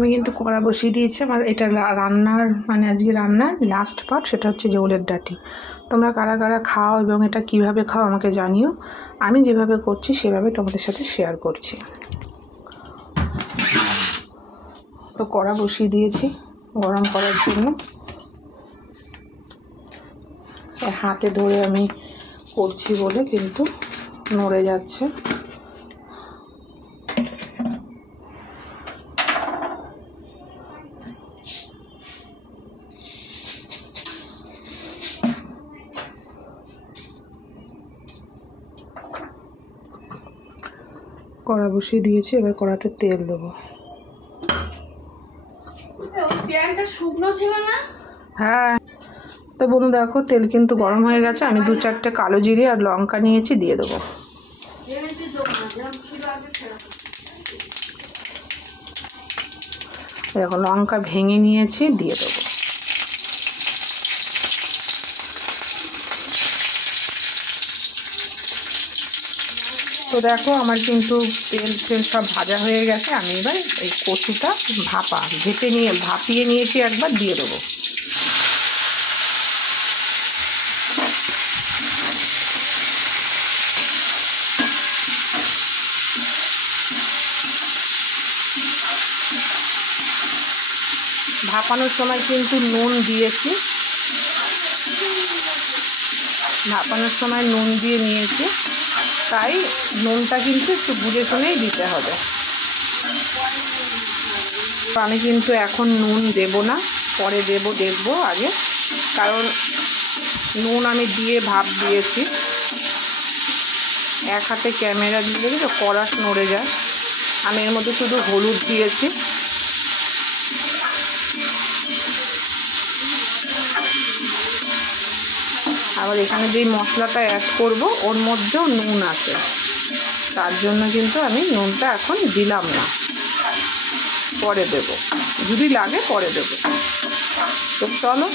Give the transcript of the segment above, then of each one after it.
আমি কিন্তু কড়া বসিয়ে দিয়েছি। আমার এটা রান্নার মানে আজকে রান্নার লাস্ট পার্ট, সেটা হচ্ছে যে ওলের ডাঁটি। তোমরা কারা কারা খাও এবং এটা কিভাবে খাও আমাকে জানিও। আমি যেভাবে করছি সেভাবে তোমাদের সাথে শেয়ার করছি। তো কড়া বসিয়ে দিয়েছি গরম করার জন্য। হাতে ধরে আমি করছি বলে কিন্তু নড়ে যাচ্ছে। কড়া বসিয়ে দিয়েছি, এবার কড়াতে তেল দেবো। হ্যাঁ, তো বন্ধু দেখো তেল কিন্তু গরম হয়ে গেছে। আমি 2-4টে কালো জিরে আর লঙ্কা নিয়েছি, দিয়ে দেবো। দেখো লঙ্কা ভেঙে নিয়েছি, দিয়ে দেবো। তো দেখো আমার কিন্তু তেল সব ভাজা হয়ে গেছে। আমি এবার এই কচুটা ভাপিয়ে নিয়েছি একবার, দিয়ে দেবো। ভাপানোর সময় কিন্তু নুন দিয়েছি, ভাপানোর সময় নুন দিয়ে নিয়েছি, তাই নুনটা কিন্তু একটু বুঝে শুনেই দিতে হবে। আমি কিন্তু এখন নুন দেব না, পরে দেখবো আগে, কারণ নুন আমি দিয়ে ভাপ দিয়েছি। এক হাতে ক্যামেরা দিয়ে দেবে তো কড়া নড়ে যায়। আমি এর মধ্যে শুধু হলুদ দিয়েছি, আবার এখানে যেই মশলাটা অ্যাড করব ওর মধ্যেও নুন আছে, তার জন্য কিন্তু আমি নুনটা এখন দিলাম না, পরে দেব, যদি লাগে পরে দেব। তো চলো,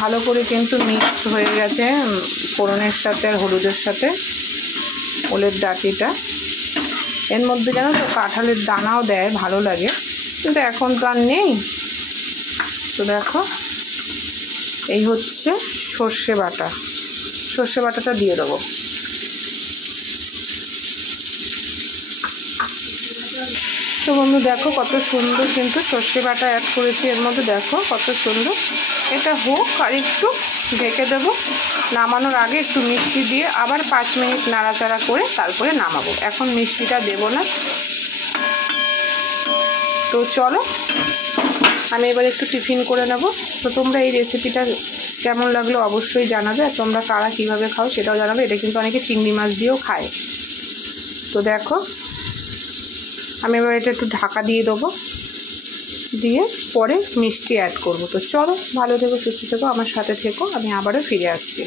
ভালো করে কিন্তু মিক্সড হয়ে গেছে ফোড়নের সাথে আর হলুদের সাথে ওলের ডাঁটিটা। এর মধ্যে জানো তো কাঁঠালের দানাও দেয়, ভালো লাগে, কিন্তু এখন তো আর নেই। তো দেখো এই হচ্ছে সর্ষে বাটাটা দিয়ে দেবো। তো বন্ধু দেখো কত সুন্দর কিন্তু সর্ষে বাটা অ্যাড করেছি এর মধ্যে, দেখো কত সুন্দর। এটা হোক আর একটু ঢেকে দেবো। নামানোর আগে একটু মিষ্টি দিয়ে আবার 5 মিনিট নাড়াচাড়া করে তারপরে নামাবো। এখন মিষ্টিটা দেবো না। তো চলো আমি এবার একটু টিফিন করে নেব। তো তোমরা এই রেসিপিটা কেমন লাগলো অবশ্যই জানাবে, আর তোমরা কারা কীভাবে খাও সেটাও জানাবে। এটা কিন্তু অনেকে চিংড়ি মাছ দিয়েও খায়। তো দেখো আমি এবার এটা একটু ঢাকা দিয়ে দেবো, দিয়ে পরে মিষ্টি অ্যাড করব। তো চলো, ভালো থেকো, সুস্থ থেকো, আমার সাথে থেকো, আমি আবারও ফিরে আসছি।